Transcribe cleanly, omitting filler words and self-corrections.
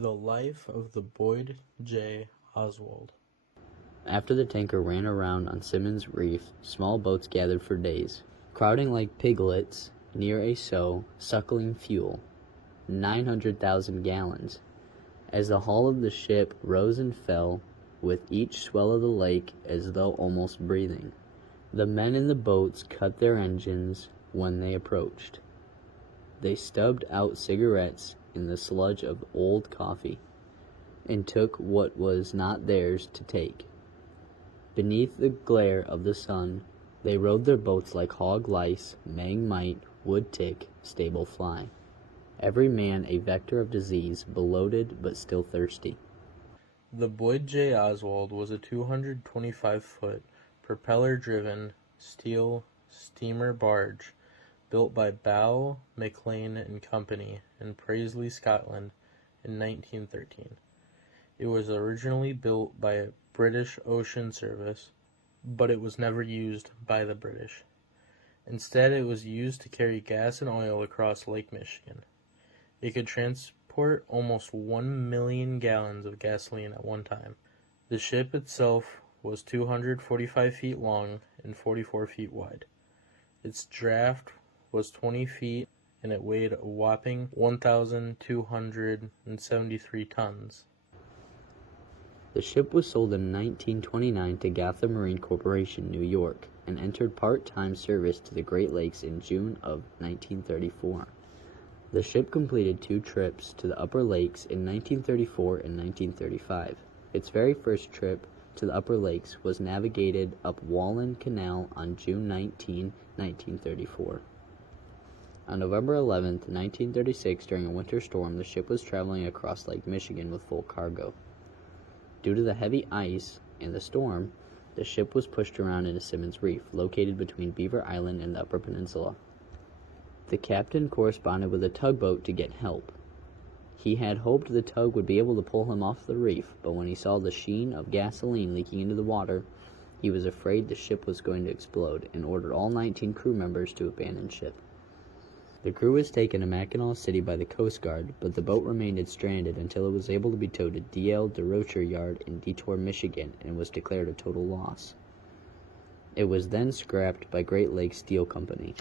The Life of the Boyd J. Oswald. After the tanker ran around on Simmons Reef, small boats gathered for days, crowding like piglets near a sow suckling fuel, 900,000 gallons. As the hull of the ship rose and fell, with each swell of the lake as though almost breathing, the men in the boats cut their engines when they approached. They stubbed out cigarettes in the sludge of old coffee, and took what was not theirs to take. Beneath the glare of the sun, they rode their boats like hog lice, mang mite, wood tick, stable fly. Every man a vector of disease, bloated but still thirsty. The Boyd J. Oswald was a 225-foot, propeller-driven, steel steamer barge built by Bow, McLean and Company in Paisley, Scotland in 1913. It was originally built by British Ocean Service, but it was never used by the British. Instead, it was used to carry gas and oil across Lake Michigan. It could transport almost 1 million gallons of gasoline at one time. The ship itself was 245 feet long and 44 feet wide. Its draft was 20 feet, and it weighed a whopping 1,273 tons. The ship was sold in 1929 to Gotham Marine Corporation, New York, and entered part-time service to the Great Lakes in June of 1934. The ship completed 2 trips to the Upper Lakes in 1934 and 1935. Its very first trip to the Upper Lakes was navigated up Wallen Canal on June 19, 1934. On November 11, 1936, during a winter storm, the ship was traveling across Lake Michigan with full cargo. Due to the heavy ice and the storm, the ship was pushed around into Simmons Reef, located between Beaver Island and the Upper Peninsula. The captain corresponded with a tugboat to get help. He had hoped the tug would be able to pull him off the reef, but when he saw the sheen of gasoline leaking into the water, he was afraid the ship was going to explode and ordered all 19 crew members to abandon ship. The crew was taken to Mackinac City by the Coast Guard, but the boat remained stranded until it was able to be towed to D.L. DeRocher Yard in Detroit, Michigan, and was declared a total loss. It was then scrapped by Great Lakes Steel Company.